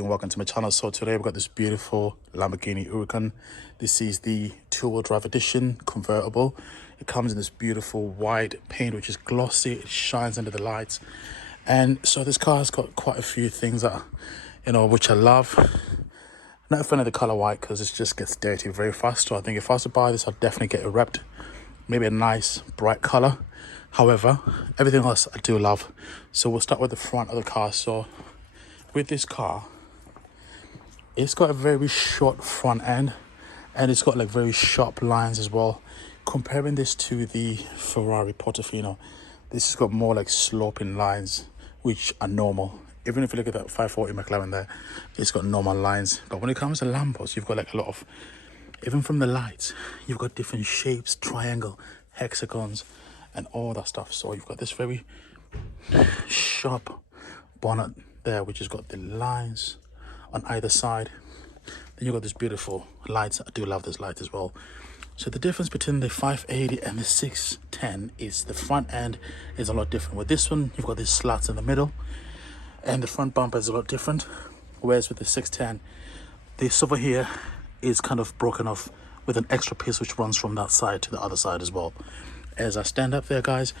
Welcome to my channel. So today we've got this beautiful Lamborghini Huracan. This is the two-wheel drive edition convertible. It comes in this beautiful white paint which is glossy. It shines under the lights, and so this car has got quite a few things that which I love. Not a fan of the color white because it just gets dirty very fast. So I think if I was to buy this, I'd definitely get it wrapped, maybe a nice bright color. However, everything else I do love. So we'll start with the front of the car. So with this car, it's got a very short front end, and it's got like very sharp lines as well. Comparing this to the Ferrari Portofino, this has got more like sloping lines, which are normal. Even if you look at that 540 McLaren there, it's got normal lines. But when it comes to Lambos, you've got like a lot of, even from the lights, you've got different shapes, triangle, hexagons, and all that stuff. So you've got this very sharp bonnet there, which has got the lines on either side. Then you've got this beautiful lights. I do love this light as well. So the difference between the 580 and the 610 is the front end is a lot different. With this one, you've got these slats in the middle, and the front bumper is a lot different. Whereas with the 610, this over here is kind of broken off with an extra piece which runs from that side to the other side as well. As I stand up there, guys,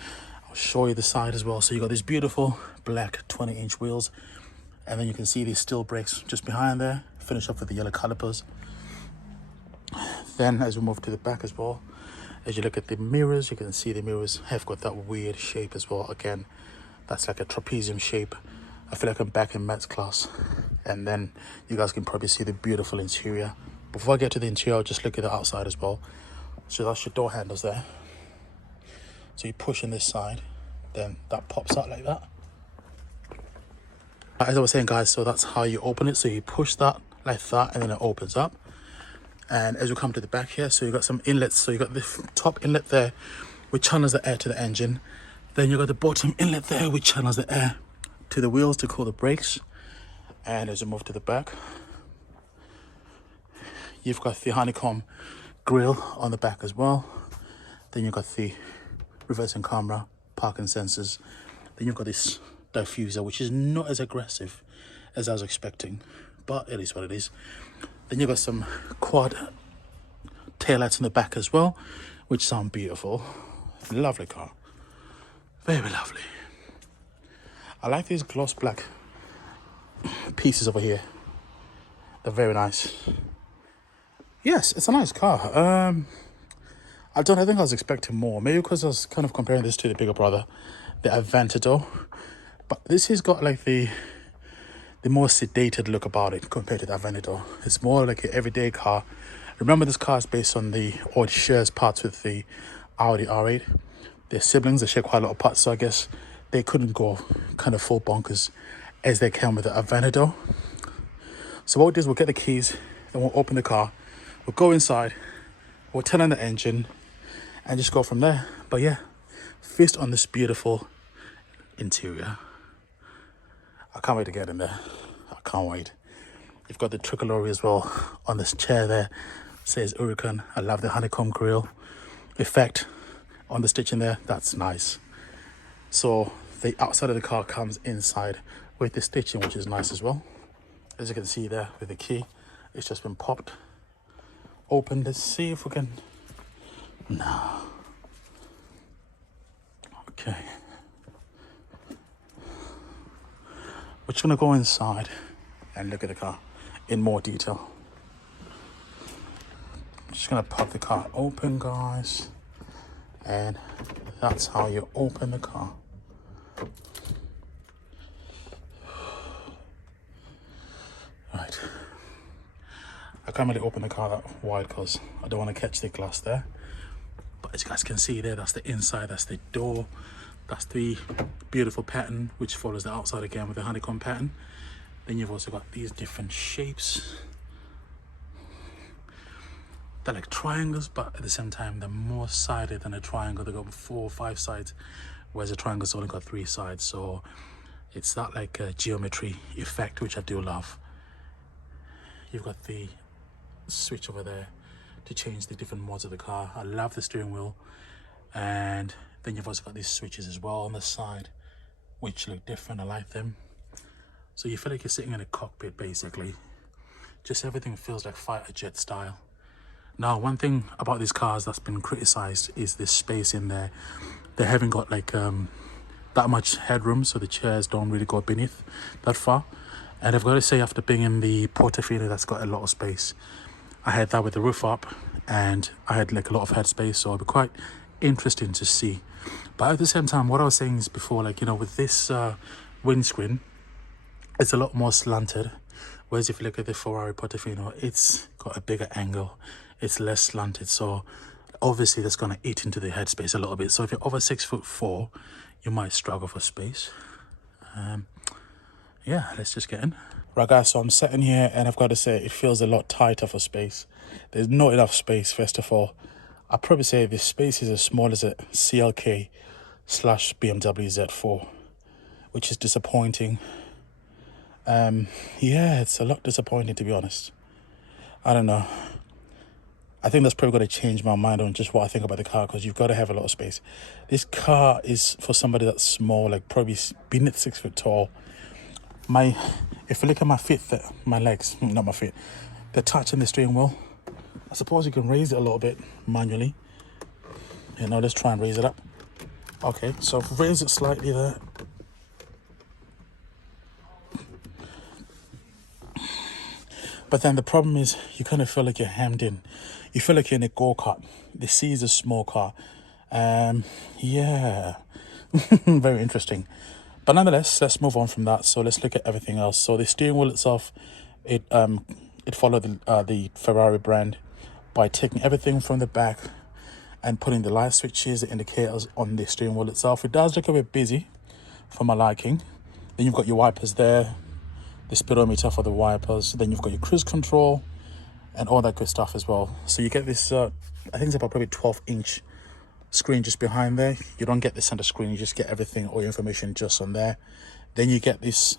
I'll show you the side as well. So you got these beautiful black 20-inch wheels, and then you can see these steel brakes just behind there. Finish off with the yellow calipers. Then as we move to the back as well, as you look at the mirrors, you can see the mirrors have got that weird shape as well. Again, that's like a trapezium shape. I feel like I'm back in maths class. And then you guys can probably see the beautiful interior. Before I get to the interior, I'll just look at the outside as well. So that's your door handles there. So you push in this side, then that pops out like that. As I was saying, guys, so that's how you open it. So you push that like that, and then it opens up. And as we come to the back here, so you got some inlets. So you got the top inlet there, which channels the air to the engine. Then you got the bottom inlet there, which channels the air to the wheels to cool the brakes. And as you move to the back, you've got the honeycomb grille on the back as well. Then you've got the reversing camera, parking sensors. Then you've got this diffuser, which is not as aggressive as I was expecting, but it is what it is. Then you've got some quad taillights in the back as well, which sound beautiful. Lovely car, very lovely. I like these gloss black pieces over here. They're very nice. Yes, it's a nice car. I think I was expecting more, maybe because I was kind of comparing this to the bigger brother, the Aventador. But this has got like the the more sedated look about it compared to the Aventador. It's more like an everyday car. Remember, this car is based on or it shares parts with the Audi R8. They're siblings, they share quite a lot of parts, so I guess they couldn't go kind of full bonkers as they can with the Aventador. So what we'll do is we'll get the keys, then we'll open the car, we'll go inside, we'll turn on the engine, and just go from there. But yeah, feast on this beautiful interior. I can't wait to get in there. I can't wait. You've got the tricolore as well on this chair there. It says Huracan. I love the honeycomb grille effect on the stitching there. That's nice. So the outside of the car comes inside with the stitching, which is nice as well. As you can see there with the key, it's just been popped open. Let's see if we can. No. Okay. We're just gonna go inside and look at the car in more detail. I'm just gonna pop the car open, guys, and that's how you open the car. Right. I can't really open the car that wide because I don't want to catch the glass there. But as you guys can see there, that's the inside, that's the door, that's the beautiful pattern which follows the outside again with the honeycomb pattern. Then you've also got these different shapes. They're like triangles, but at the same time they're more sided than a triangle. They've got 4 or 5 sides, whereas a triangle's only got 3 sides. So it's that like a geometry effect, which I do love. You've got the switch over there to change the different modes of the car. I love the steering wheel. And then you've also got these switches as well on the side, which look different. I like them. So you feel like you're sitting in a cockpit basically. Just everything feels like fighter jet style. Now, one thing about these cars that's been criticized is this space in there. They haven't got like that much headroom, so the chairs don't really go beneath that far. And I've got to say, after being in the Portofino, that's got a lot of space. I had that with the roof up, and I had like a lot of headspace, so it'll be quite interesting to see. But at the same time, what I was saying is before, like, you know, with this windscreen, it's a lot more slanted. Whereas if you look at the Ferrari Portofino, it's got a bigger angle. It's less slanted, so obviously that's going to eat into the headspace a little bit. So if you're over 6'4", you might struggle for space. Yeah, let's just get in. Right guys, so I'm sitting here and I've got to say it feels a lot tighter for space. There's not enough space, first of all. I'd probably say this space is as small as a CLK/BMW Z4, which is disappointing. Yeah, it's a lot disappointing, to be honest. I don't know. I think that's probably going to change my mind on just what I think about the car, because you've got to have a lot of space. This car is for somebody that's small, like probably being at 6 foot tall. If you look at my feet, my legs, not my feet, they're touching the steering wheel. I suppose you can raise it a little bit manually. You know, let's try and raise it up. Okay, so I've raised it slightly there. But then the problem is you kind of feel like you're hemmed in. You feel like you're in a go-kart. The C is a small car. Yeah, very interesting. But nonetheless, let's move on from that. So let's look at everything else. So the steering wheel itself, it followed the Ferrari brand by taking everything from the back and putting the light switches, the indicators on the steering wheel itself. It does look a bit busy for my liking. Then you've got your wipers there, the speedometer for the wipers. Then you've got your cruise control and all that good stuff as well. So you get this, I think it's about probably 12-inch screen just behind there. You don't get the center screen, you just get everything, all your information just on there. Then you get this,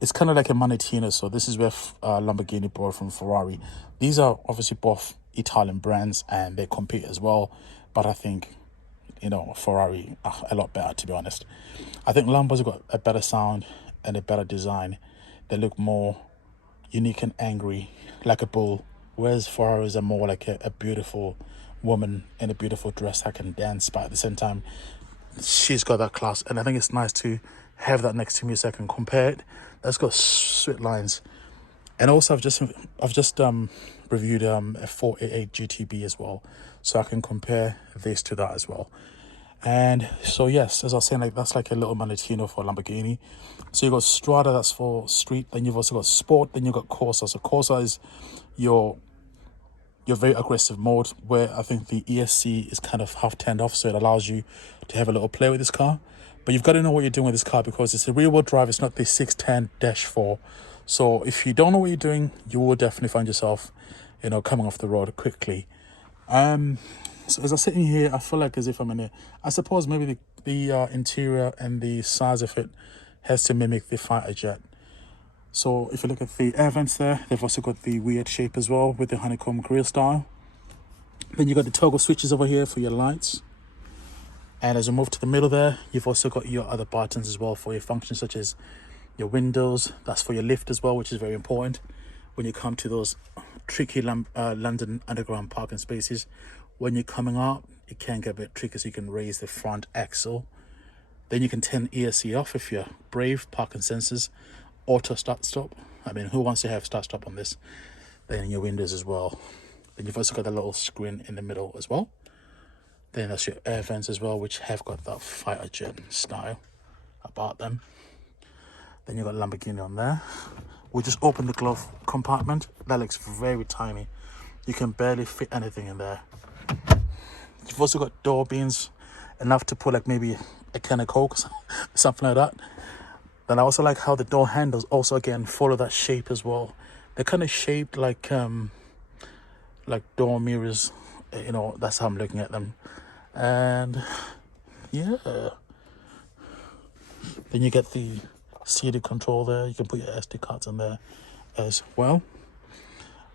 it's kind of like a Manettino. So this is where Lamborghini bought from Ferrari. These are obviously both Italian brands and they compete as well, but I think, you know, Ferrari are a lot better, to be honest. I think Lambo's got a better sound and a better design. They look more unique and angry, like a bull, whereas Ferraris are more like a beautiful woman in a beautiful dress that can dance, but at the same time she's got that class. And I think it's nice to have that next to me so I can compare it. That's got sweet lines. And also I've just reviewed a 488 GTB as well, so I can compare this to that as well. And so yes, as I was saying, like that's like a little Malatino for Lamborghini. So you got Strada, that's for street. Then you've also got Sport. Then you've got Corsa. So Corsa is your very aggressive mode, where I think the ESC is kind of half turned off, so it allows you to have a little play with this car. But you've got to know what you're doing with this car, because it's a rear-wheel drive. It's not the 610-4. So if you don't know what you're doing, you will definitely find yourself, you know, coming off the road quickly. So as I'm sitting here, I feel like as if I'm in a, I suppose maybe the interior and the size of it has to mimic the fighter jet. So if you look at the air vents there, they've also got the weird shape as well with the honeycomb grill style. Then you got the toggle switches over here for your lights. And as you move to the middle there, you've also got your other buttons as well for your functions, such as your windows. That's for your lift as well, which is very important when you come to those tricky London Underground parking spaces. When you're coming up, it can get a bit tricky, so you can raise the front axle. Then you can turn ESC off if you're brave. Parking sensors, auto start stop. I mean, who wants to have start stop on this? Then your windows as well. Then you've also got a little screen in the middle as well. Then that's your air vents as well, which have got that fighter jet style about them. Then you've got Lamborghini on there. We just opened the glove compartment. That looks very tiny. You can barely fit anything in there. You've also got door beams, enough to put like maybe a can of Coke, something like that. Then I also like how the door handles also again follow that shape as well. They're kind of shaped like door mirrors, you know. That's how I'm looking at them. And yeah, then you get the seated control there. You can put your SD cards in there as well.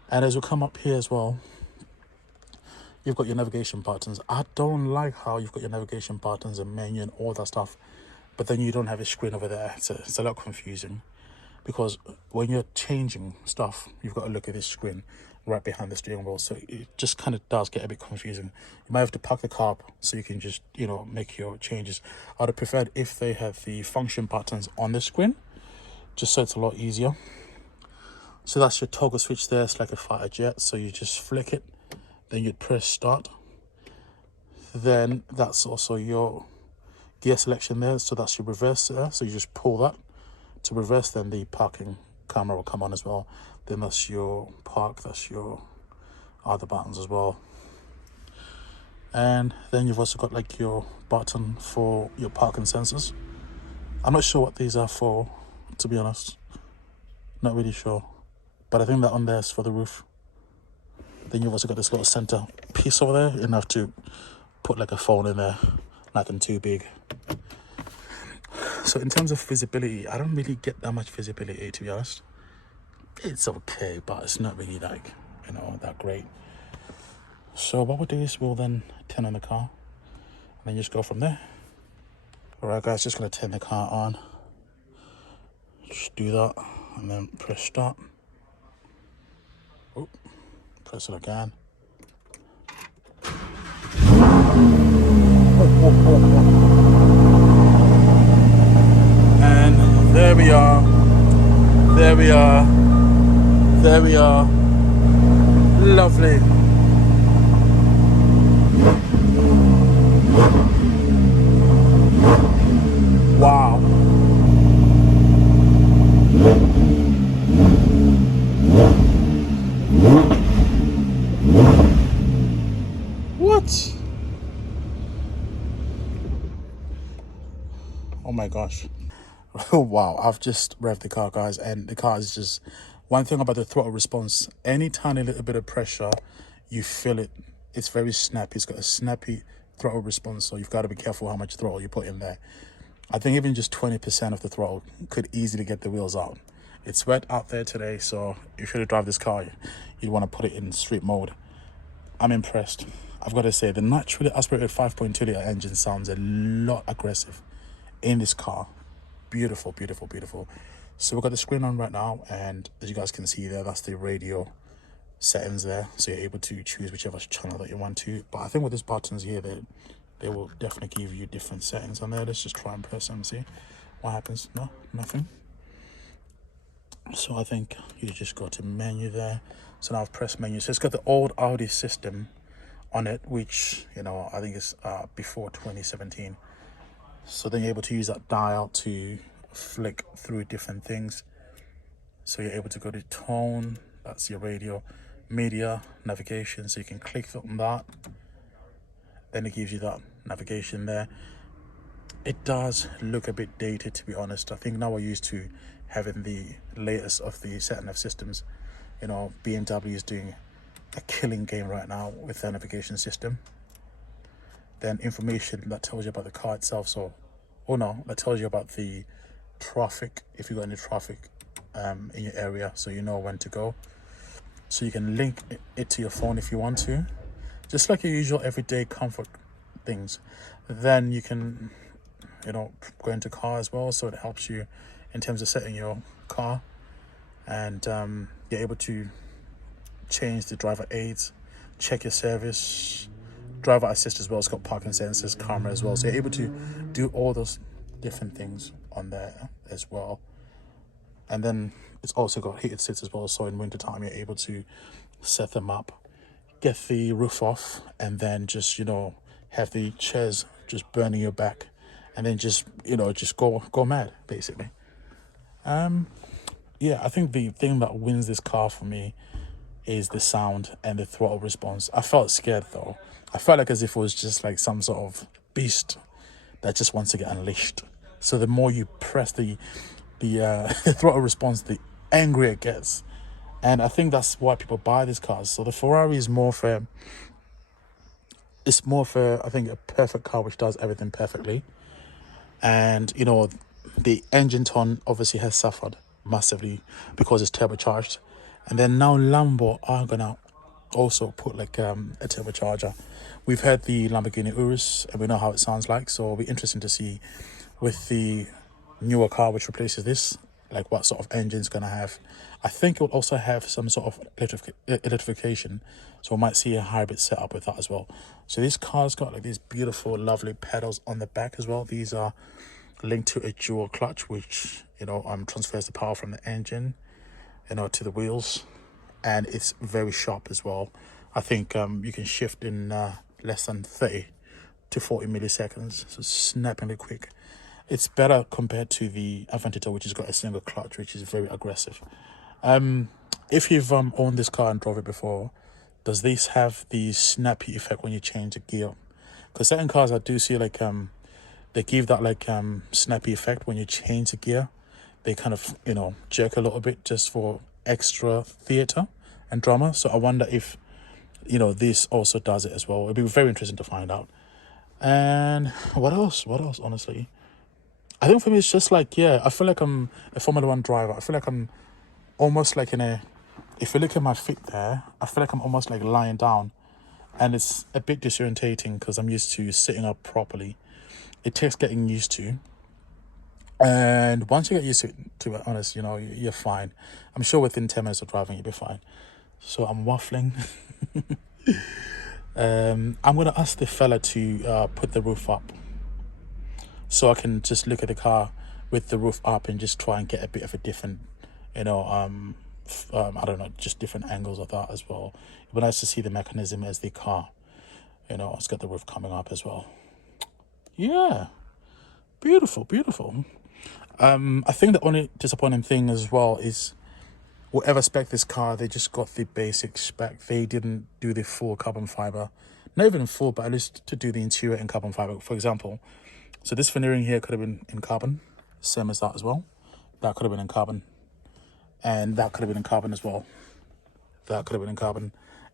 And as we come up here as well, you've got your navigation buttons. I don't like how you've got your navigation buttons and menu and all that stuff, but then you don't have a screen over there. It's a lot confusing, because when you're changing stuff, you've got to look at this screen right behind the steering wheel. So it just kind of does get a bit confusing. You might have to park the car up so you can just, you know, make your changes. I'd have preferred if they have the function buttons on the screen, just so it's a lot easier. So that's your toggle switch there. It's like a fighter jet. So you just flick it, then you'd press start. Then that's also your gear selection there. So that's your reverse there. So you just pull that to reverse, then the parking camera will come on as well. Then that's your park, that's your other buttons as well. And then you've also got like your button for your parking sensors. I'm not sure what these are for, to be honest. Not really sure, but I think that on there is for the roof. Then you've also got this little center piece over there, enough to put like a phone in there, nothing too big. So in terms of visibility, I don't really get that much visibility, to be honest. It's okay, but it's not really like, you know, that great. So what we'll do is we'll then turn on the car and then just go from there. All right, guys, just gonna turn the car on. Just do that and then press start. Oh, press it again. And there we are. There we are. There we are. Lovely. Wow. What? Oh my gosh. Wow, I've just revved the car, guys, and the car is just, one thing about the throttle response, any tiny little bit of pressure, you feel it. It's very snappy. It's got a snappy throttle response, so you've got to be careful how much throttle you put in there. I think even just 20% of the throttle could easily get the wheels out. It's wet out there today, so if you drive this car, you'd want to put it in street mode. I'm impressed. I've got to say, the naturally aspirated 5.2 litre engine sounds a lot aggressive in this car. Beautiful, beautiful, beautiful. So we've got the screen on right now, and as you guys can see there, that's the radio settings there. So you're able to choose whichever channel that you want to. But I think with these buttons here, they will definitely give you different settings on there. Let's just try and press them and see what happens. No, nothing. So I think you just go to menu there. So now I've pressed menu. So it's got the old Audi system on it, which, you know, I think is before 2017. So then you're able to use that dial to flick through different things. So you're able to go to tone, that's your radio, media, navigation, so you can click on that. Then it gives you that navigation there. It does look a bit dated, to be honest. I think now we're used to having the latest of the sat-nav systems. You know, BMW is doing a killing game right now with their navigation system. Then information that tells you about the car itself. So, oh no, that tells you about the traffic, if you got any traffic in your area, so you know when to go. So you can link it to your phone if you want to, just like your usual everyday comfort things. Then you can, you know, go into car as well, so it helps you in terms of setting your car. And you're able to change the driver aids, check your service, driver assist as well. It's got parking sensors, camera as well, so you're able to do all those different things on there as well. And then it's also got heated seats as well, so in winter time you're able to set them up, get the roof off, and then just, you know, have the chairs just burning your back, and then just, you know, just go mad basically. Yeah, I think the thing that wins this car for me is the sound and the throttle response. I felt scared though. I felt like as if it was just like some sort of beast that just wants to get unleashed. So the more you press the throttle response, the angrier it gets. And I think that's why people buy these cars. So the Ferrari is more for, I think, a perfect car which does everything perfectly. And, you know, the engine tone obviously has suffered massively because it's turbocharged. And then now Lambo are gonna also put like a turbocharger. We've had the Lamborghini Urus and we know how it sounds like, so it'll be interesting to see with the newer car which replaces this, like what sort of engine's gonna have. I think it will also have some sort of electrification, so we might see a hybrid setup with that as well. So this car's got like these beautiful lovely pedals on the back as well. These are linked to a dual clutch, which, you know, transfers the power from the engine, you know, to the wheels. And it's very sharp as well. I think you can shift in less than 30 to 40 milliseconds, so snappingly quick. It's better compared to the Aventador, which has got a single clutch, which is very aggressive. If you've owned this car and drove it before, does this have the snappy effect when you change the gear? Because certain cars I do see like they give that like snappy effect when you change the gear. They kind of, you know, jerk a little bit just for extra theater and drama. So I wonder if, you know, this also does it as well. It'd be very interesting to find out. And what else honestly, I think for me it's just like, yeah, I feel like I'm a Formula One driver. I feel like I'm almost like in a, if you look at my feet there, I feel like I'm almost like lying down, and it's a bit disorientating because I'm used to sitting up properly. It takes getting used to. And once you get used to it, honest, you know, you're fine. I'm sure within 10 minutes of driving, you'll be fine. So I'm waffling. I'm going to ask the fella to put the roof up, so I can just look at the car with the roof up and just try and get a bit of a different, you know, I don't know, just different angles of that as well. It'd be nice to see the mechanism as the car, you know, it's got the roof coming up as well. Yeah, beautiful. I think the only disappointing thing as well is whatever spec this car, they just got the basic spec. They didn't do the full carbon fiber, not even full, but at least to do the interior in carbon fiber. For example, so this veneering here could have been in carbon, same as that as well. That could have been in carbon, and that could have been in carbon as well. That could have been in carbon.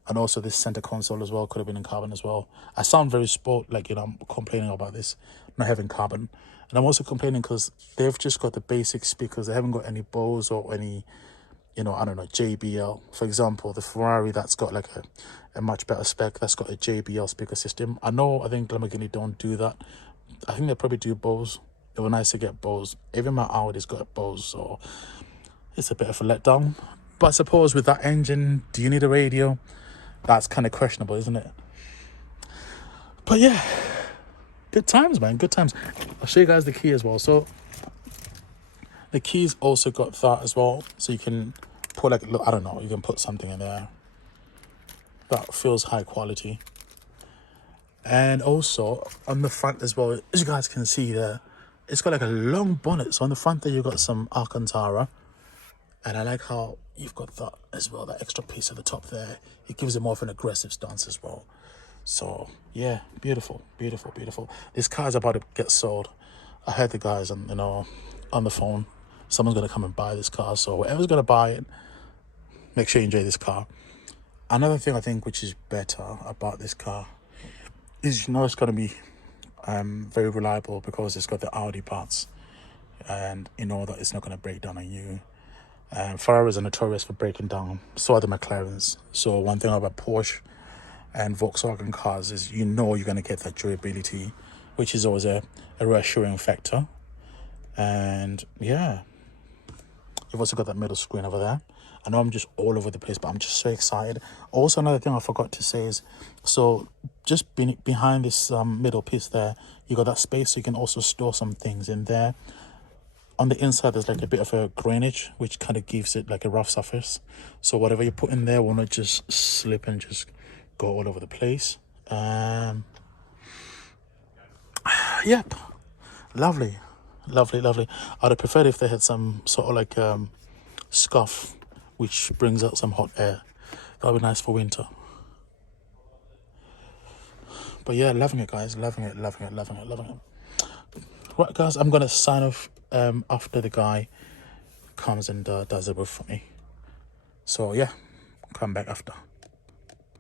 And also this center console as well could have been in carbon as well. I sound very sport, like, you know, I'm complaining about this not having carbon. And I'm also complaining because they've just got the basic speakers. They haven't got any Bose or any, you know, I don't know, JBL. For example, the Ferrari that's got like a much better spec, that's got a JBL speaker system. I think Lamborghini don't do that. I think they probably do Bose. It would be nice to get Bose. Even my Audi's got a Bose, so it's a bit of a letdown. But I suppose with that engine, do you need a radio? That's kind of questionable, isn't it? But yeah, good times, man, good times. I'll show you guys the key as well. So the keys also got that as well. So you can put like, look, I don't know, you can put something in there that feels high quality. And also on the front as well, as you guys can see there, it's got like a long bonnet. So on the front there, you've got some Alcantara. And I like how you've got that as well, that extra piece at the top there. It gives it more of an aggressive stance as well. So yeah, beautiful, beautiful, beautiful. This car is about to get sold. I heard the guys on, on the phone. Someone's gonna come and buy this car. So whoever's gonna buy it, make sure you enjoy this car. Another thing I think which is better about this car is, it's gonna be very reliable because it's got the Audi parts, and you know that it's not gonna break down on you. Ferraris are notorious for breaking down, so are the McLarens. So one thing about Porsche and Volkswagen cars is you're going to get that durability, which is always a reassuring factor. And yeah, you've also got that middle screen over there. I know I'm just all over the place, but I'm just so excited. Also, another thing I forgot to say is, so just behind this middle piece there, you got that space, so you can also store some things in there. On the inside, there's like a bit of a grainage, which kind of gives it like a rough surface. So whatever you put in there will not just slip and just go all over the place. Yep, lovely, lovely, lovely. I'd have preferred if they had some sort of like scuff, which brings out some hot air. That would be nice for winter. But yeah, loving it, guys. Loving it, loving it, loving it, loving it. Right, guys, I'm gonna sign off after the guy comes and does it for me. So yeah, come back after.